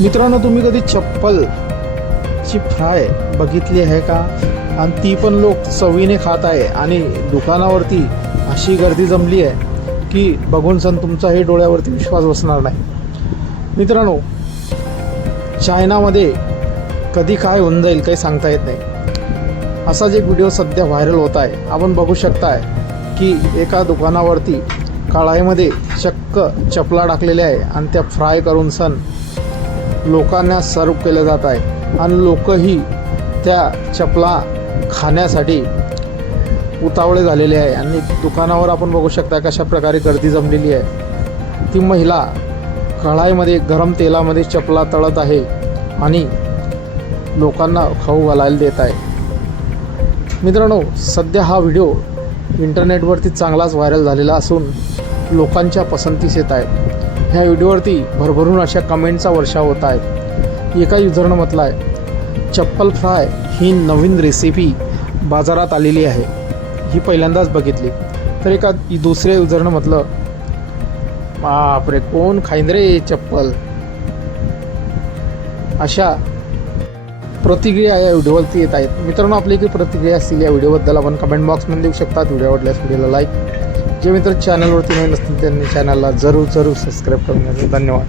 मित्रांनो तुम्ही कधी चप्पल ची फ्राय बघितली आहे का? आणि ती पण लोक चवीने खात आहे आणि दुकानावरती अशी गर्दी जमली आहे की बघून सण तुमचाही डोळ्यावरती विश्वास बसणार नाही. मित्रांनो चायनामध्ये कधी काय होऊन जाईल काही सांगता येत नाही. असाच एक व्हिडिओ सध्या व्हायरल होत आहे. आपण बघू शकताय की एका दुकानावरती कढाईमध्ये चक्क चपला टाकलेल्या आहे आणि त्या फ्राय करून सण लोकांना सर्व केलं जात आहे. आणि लोकही त्या चपला खाण्यासाठी उतावळे झालेले आहे. आणि दुकानावर आपण बघू शकता कशा प्रकारे गर्दी जमलेली आहे. ती महिला कढाईमध्ये गरम तेलामध्ये चपला तळत आहे आणि लोकांना खाऊ घालायला देत आहे. मित्रांनो सध्या हा व्हिडिओ इंटरनेटवरती चांगलाच व्हायरल झालेला असून लोकांच्या पसंतीस येत आहे. ह्या व्हिडिओवरती भरभरून अशा कमेंटचा वर्षाव होत आहे एका युजरनं म्हटलं आहे चप्पल फ्राय ही नवीन रेसिपी बाजारात आलेली आहे. ही पहिल्यांदाच बघितली. तर एका दुसऱ्या युजरनं म्हटलं बापरे कोण खाईन रे चप्पल? अशा प्रतिक्रिया या व्हिडिओवरती येत आहेत. मित्रांनो आपली काही प्रतिक्रिया असतील या व्हिडिओबद्दल आपण कमेंट बॉक्समध्ये देऊ शकतात. व्हिडिओ आवडल्यास व्हिडिओला लाईक जे मित्र चॅनलवरती नवीन असतील त्यांनी चॅनलला जरूर जरूर सबस्क्राईब करून घ्या. धन्यवाद.